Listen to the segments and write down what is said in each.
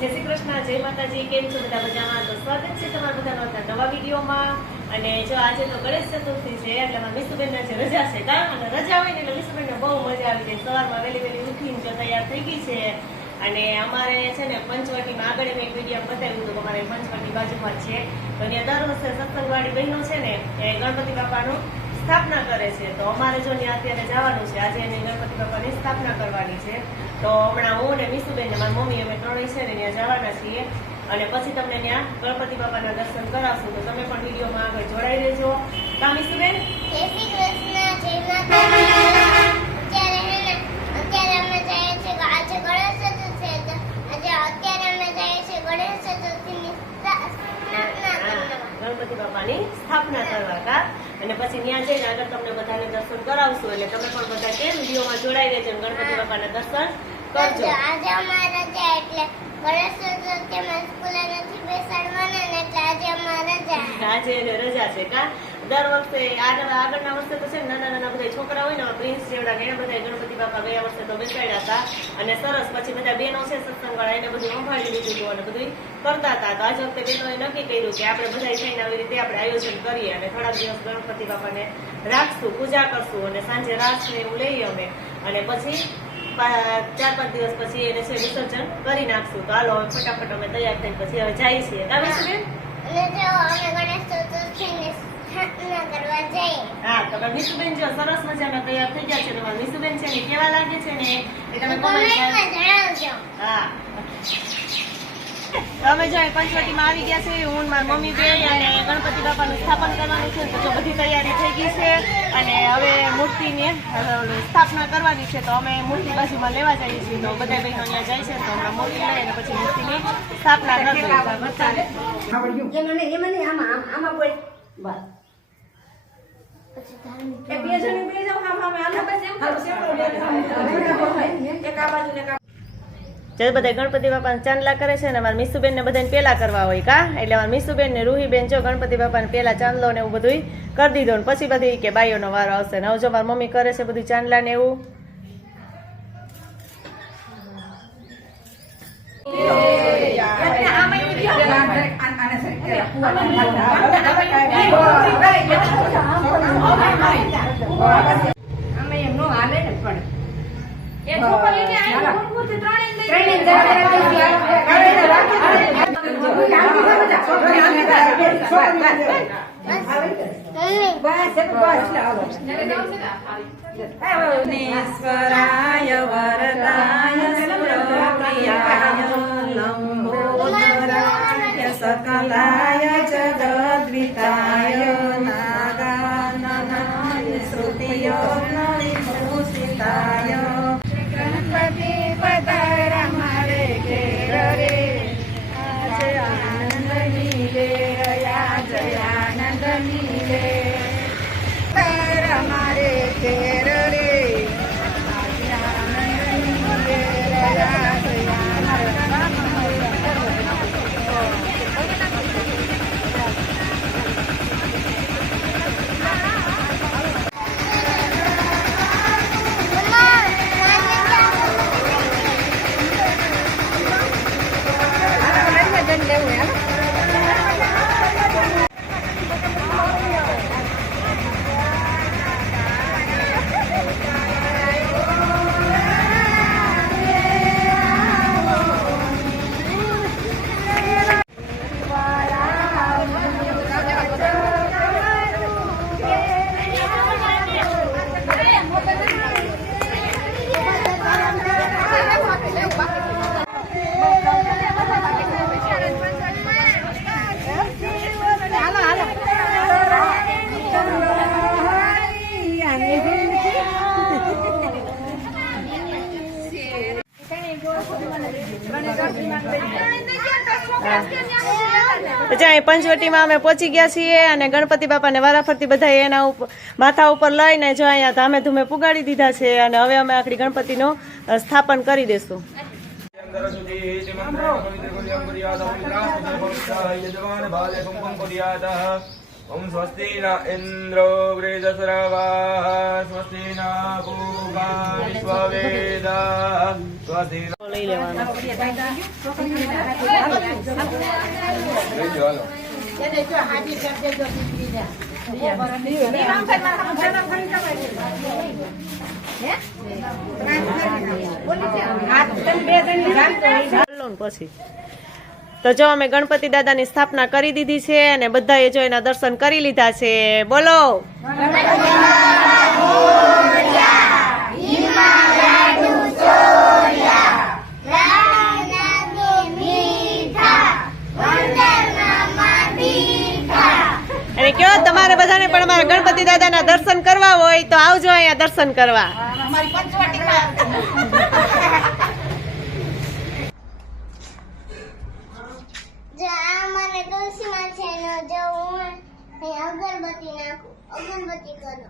જય શ્રી કૃષ્ણ, જય માતાજી, કેમ છો બધા મજામાં? તો સ્વાગત છે તમારા બધાનો નવા વિડીયોમાં. અને જો આજે તો ગણેશ ચતુર્થી છે, એટલે મારા વિશુબેનને જે રજા છે, કારણ રજા હોય ને એટલે વિશુબેનને બહુ મજા આવી જાય. સવારમાં વહેલી વહેલી ઉઠીને જો તૈયાર થઈ ગઈ છે. અને અમારે છે ને પંચવટીમાં આગળ મેં એક વીડિયો બતાવ્યું હતું અમારે પંચવટી બાજુમાં છે. તો ત્યાં દર વર્ષે સત્સંગવાળી બહેનો છે ને, એ ગણપતિ બાપાનું સ્થાપના કરે છે. તો અમારે જો ત્યાં અત્યારે જવાનું છે આજે એને ગણપતિ બાપાની સ્થાપના કરવાની છે. તો હમણાં હું ને મીસુબેન ને મારી મમ્મી અમે ત્રણેય છે ને ત્યાં જવાના છીએ. અને પછી તમને ત્યાં ગણપતિ બાપાના દર્શન કરાવશું. તો તમે પણ વિડીયોમાં આગળ જોડાઈ રહેજો. કા મીસુબેન? જય શ્રી કૃષ્ણ જય માતાજી. અત્યારે અત્યારે અમે જઈએ છીએ આજે ગણેશ છે. તો આજે અત્યારે અમે જઈએ છીએ ગણેશ ચતુર્થીની સ્થા- ગણપતિ બાપાની સ્થાપના કરવા કા? અને પછી ત્યાં જઈને આગળ તમને બધાને દર્શન કરાવશું. એટલે તમે પણ બધા કેમ વિડીયોમાં જોડાઈ રહેજો અને ગણપતિ બાપાના દર્શન કરજો. આજે અમારે રજા એટલે ચતુર્થીમાં સ્કૂલે નથી બેસાડવાના એટલે આજે અમારે રજા. આજે એને રજા છે કા? દર વખતે આગળ આગળના વર્ષે તો છે નાના નાના બધા છોકરા હોય ને પ્રિન્સ જેવડા એને બધા ગણપતિ બાપા ગયા વર્ષે તો બેસાડ્યા હતા. અને સરસ, પછી બધા બહેનો છે સત્સંગવાળા, એને બધું સંભાળી લીધું હતું અને બધું કરતા હતા. તો આજ વખતે બહેનોએ નક્કી કર્યું કે આપણે બધા થઈને આવી રીતે આપણે આયોજન કરીએ અને થોડાક દિવસ ગણપતિ બાપાને રાખશું, પૂજા કરશું અને સાંજે રાસ ને એવું લઈએ અમે. અને પછી ચાર, પાંચ દિવસ પછી એને છે વિસર્જન કરી નાખશું. તો હાલો ફટાફટ અમે તૈયાર થઈને પછી હવે જઈએ છીએ. કા હા તમે હવે જો સરસ મજાના તૈયાર થઈ ગયા છે તો મારા છે ને કેવા લાગે છે ને એ તમે કોમેન્ટમાં જણાવજો. હા. અમે જો પંચવટીમાં આવી ગયા છે હું ને મારી મમ્મી બેન અને ગણપતિ બાપાનું સ્થાપન કરવાનું છે તો બધી તૈયારી થઈ ગઈ છે અને હવે મૂર્તિની સ્થાપના કરવાની છે તો અમે મૂર્તિ બાજુમાં લેવા જઈએ છીએ તો બધા બહેનો અહીંયા જાય છે તો હમણાં મૂર્તિ લઈ અને પછી મૂર્તિની સ્થાપના કરી દઈએ બધાને. એમાં નહીં, એમાં નહીં, આમાં, આમ- આમાં બોલ. બસ. પછી ધાર્મિક એ બે જણે બે જાઓ, આમ- આમ- આમ. હાલો, સેવડો લે, આમ. એક આ બાજુ ને એક આ જે બધા ગણપતિ બાપાને ચાંદલા કરે છે ને મારા મીસુબેનને બધાને પેલા કરવા હોય કા? એટલે મારા મીસુબેન ને રૂહીબેન જો ગણપતિ બાપાને પેલા ચાંદલો ને એવું બધું કરી દીધો ને પછી બધી કે બાઈઓનો વારો આવશે. ને હવે જો મારી મમ્મી કરે છે બધું ચાંદલા ને એવું. અમે એમનું હાલે ને પણ. નેશ્વરાય વરદાય સુરપ્રિયાય લંબોદરાય સકલાય જગદ્વિતાય கண்ணிலே અહીં પંચવટીમાં અમે પહોંચી ગયા છીએ અને ગણપતિ બાપાને વારાફરતી બધા એના માથા ઉપર લઈને જો અહીંયા ધામે ધૂમે પુગાડી દીધા છે અને હવે અમે આખરી ગણપતિનું સ્થાપન કરી દેશું. જવાન ॐ स्वस्ति न इन्द्रो वृजसरवाः स्वस्ति न पूर्वा विश्ववेदा स्वस्ति પછી તો જો અમે ગણપતિ દાદાની સ્થાપના કરી દીધી છે અને બધાએ જો એના દર્શન કરી લીધા છે. બોલો. અને કયો, તમારે બધાને પણ અમારા ગણપતિ દાદાના દર્શન કરવા હોય તો આવજો અહીંયા દર્શન કરવા જો આ મને તુલસીમાં છે ને જો હું અગરબત્તી નાખું, અગરબત્તી કરો.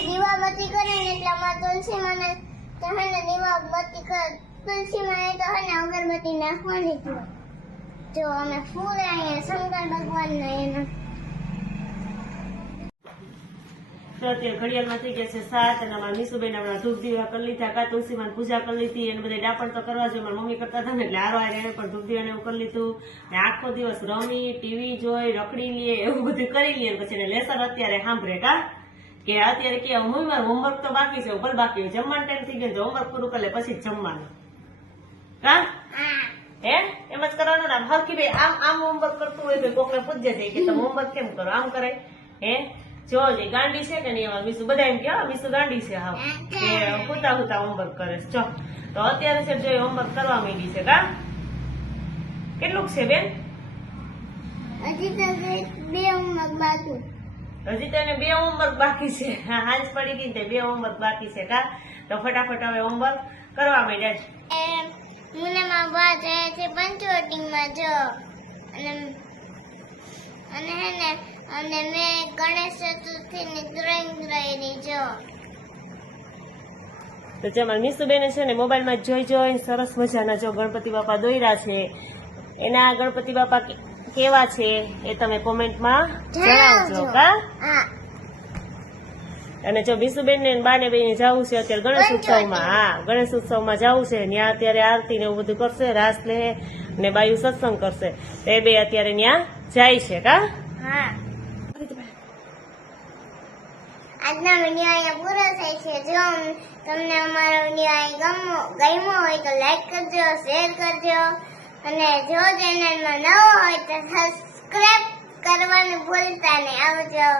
દીવાબત્તી કરે ને એટલે અમારા તુલસી મને તમે દીવાબત્તી કર તુલસી મને તો હે અગરબત્તી નાખવાની જ જો અમે ફૂલ અહીંયા શંકર ભગવાનના એના. અત્યારે ઘડિયાળમાં થઈ ગયા છે સાત અને મીસુબેન હમણાં ધૂપ દીવા કરી પૂજા કરી લીધી, એને બધા ડાપણ તો કરવા જોઈએ. મારી મમ્મી કરતા હતા ને, એટલે એને પણ ધૂપ દીવાને એવું કરી ને આખો દિવસ રમી, ટીવી જોઈ, રખડી લઈએ એવું બધું કરી લઈએ પછી લેસન અત્યારે સાંભળે, કા? કે અત્યારે કે મારું હોમવર્ક તો બાકી છે ઉપર બાકી જમવાનું ટાઈમ થઈ ગયો હોમવર્ક પૂરું કરે પછી જમવાનું. હે? એમ જ કરવાનું ને? હરખી ભાઈ આમ આમ હોમવર્ક કરતું હોય તો કોકને પૂછજે છે કે તમે હોમવર્ક કેમ કરો? આમ કરાય હે? જો જે ગાંડી છે કે નહીં એમાં મીસુ બધા એમ કે મીસુ ગાંડી છે હા. કે હુતા હુતા હોમવર્ક કરે છે. જો તો અત્યારે છે જો હોમવર્ક કરવા માંડી છે કા? કેટલુંક છે બેન? હજી તો બે બે બાકી. હજી તો એને બે હોમવર્ક બાકી છે. હાંજ પડી ગઈ તે બે હોમવર્ક બાકી છે કા? તો ફટાફટ હવે હોમવર્ક કરવા માંડ્યા છે. એ ને મારા બા જાય છે પંચવટીમાં જો. અને અને હે ને અને મેં ગણેશ ચતુર્થીની ડ્રોઈંગ કરેલી જો. તો જેમાં મીસુબેને છે ને મોબાઈલમાં જોઈ જોઈ સરસ મજાના જો ગણપતિ બાપા દોર્યા છે. એના ગણપતિ બાપા કેવા છે એ તમે કોમેન્ટમાં જણાવજો. કા હા. અને જો બીસુબેન ને બાને બેને જવું છે અત્યારે ગણેશ ઉત્સવમાં હા ગણેશ ઉત્સવમાં જવું છે ત્યાં અત્યારે આરતી ને એવું બધું કરશે રાસ લે ને બાયુ સત્સંગ કરશે. તો એ બે અત્યારે ત્યાં જાય છે કા? આજના વીડિયો અહીંયા પૂરો થાય છે. જો તમને અમારો વીડિયો અહીં ગમો ગમ્યો હોય તો લાઈક કરજો શેર કરજો. અને જો ચેનલમાં નવો હોય તો સબસ્ક્રાઈબ કરવાનું ભૂલતા નહીં. આવજો.